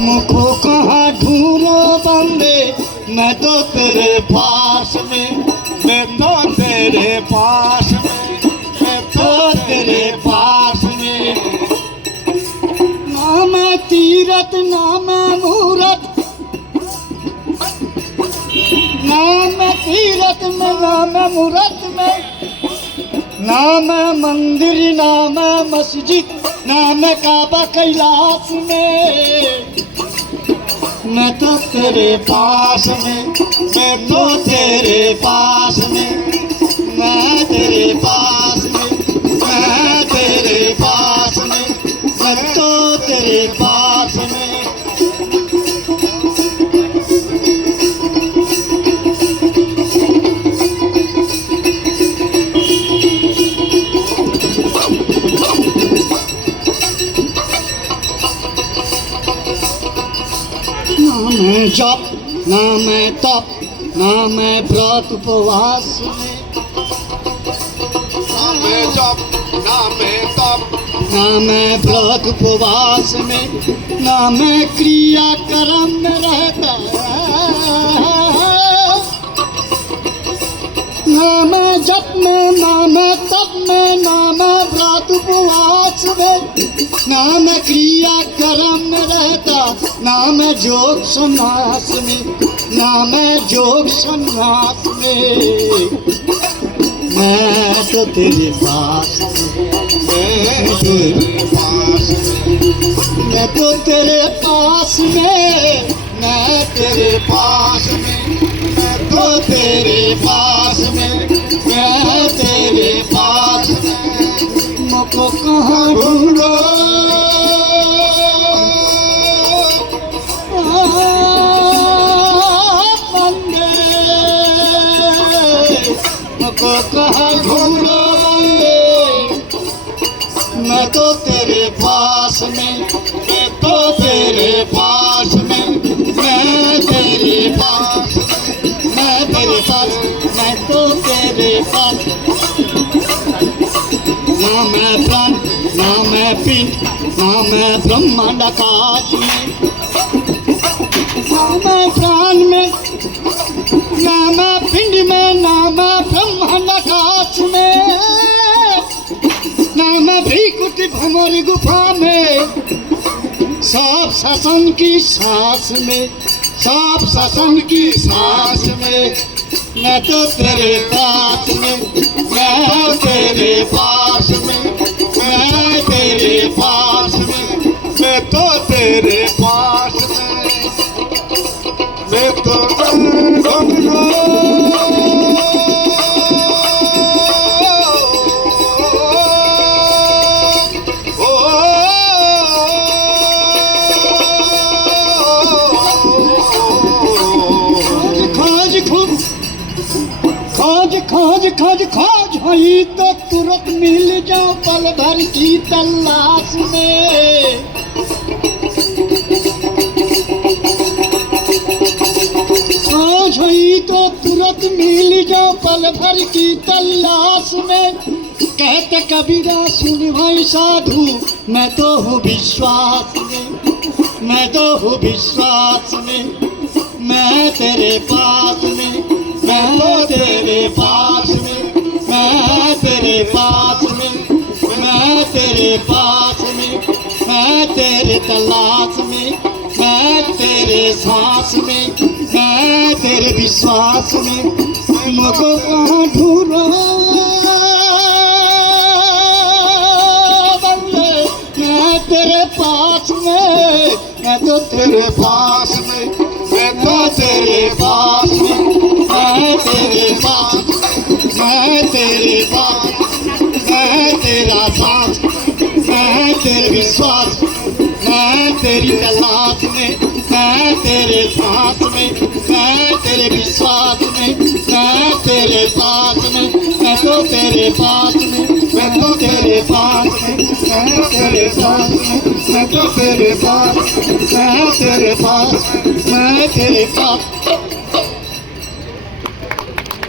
मुझको कहाँ ढूंढो बंदे, मैं तो तेरे पास में, मैं तो तेरे पास में, मैं तो तेरे पास में। ना मैं तीरथ ना मैं मूरत, ना मैं तीरथ में ना मैं मूरत में, ना मैं मंदिर ना मैं मस्जिद, ना मैं काबा कैलाश में। मैं तो तेरे पास में, मैं तो तेरे पास में, मैं तेरे पास में, मैं तेरे पास में, मैं तो तेरे पास में। ना मैं जप ना मैं तप ना मैं व्रत उपवास में, ना मैं जप ना मैं तप, ना मैं व्रत उपवास में, ना मैं क्रिया कर्म में रहता, ना मैं जप में ना मैं तप में, ना मैं व्रत उपवास में, ना मैं क्रिया कर्म में रहता, ना मैं जोग संन्यास में, ना मैं जोग संन्यास में। मैं तो तेरे पास में, मैं तेरे पास में, मैं तो तेरे पास में, मैं तेरे पास में, मैं तो तेरे पास में, मैं तेरे पास में। मुझको कहाँ ढूंढो बंदे, मुझको कहाँ ढूंढो बंदे, मैं तो तेरे पास में, मैं तो तेरे पास में, मैं तेरे पास में, मैं तेरे पास, मैं तो तेरे पास। ना मैं प्राण ना मैं पिंड ना मैं ब्रह्मांड आकाश में, ना मैं प्राण में ना मैं पिंड में, ना मैं ब्रह्मांड आकाश में, ना मैं भ्रीकुटी भंवर गुफा में, सांप शासन की सांस में, सांप शासन की सांस में। मैं तो तेरे पास में, मैं तेरे पास में, मैं तेरे पास में, मैं तो तेरे पास में, मैं तो खोज खोज खोज खोज होई तो तुरंत मिल जाओ पल भर की तलाश में। खोज होई तो तुरंत मिल जाओ पल भर की तलाश में। कहते कबीरा सुन भाई साधु, मैं तो हूँ विश्वास में, मैं तो हूँ विश्वास में, मैं तेरे पास में, मैं तो तेरे पास में, मैं तेरे पास में, मैं तेरे पास में, मैं तेरे तलाश में, मैं तेरे सांस में, मैं तेरे विश्वास में। मुझको कहाँ ढूंढो बंदे, मैं तेरे पास में, मैं तो तेरे पास में, मैं तो तेरे पास में, मैं तेरे पास, मैं तेरे पास, मैं तेरा सांस, मैं तेरे विश्वास, मैं तेरी तलाश में, मैं तेरे सांस में, मैं तेरे विश्वास में, मैं तेरे पास में, मैं तो तेरे पास में, मैं तो तेरे पास में, मैं तेरे पास में, मैं तो तेरे पास, मैं तेरे पास, मैं तेरे पास।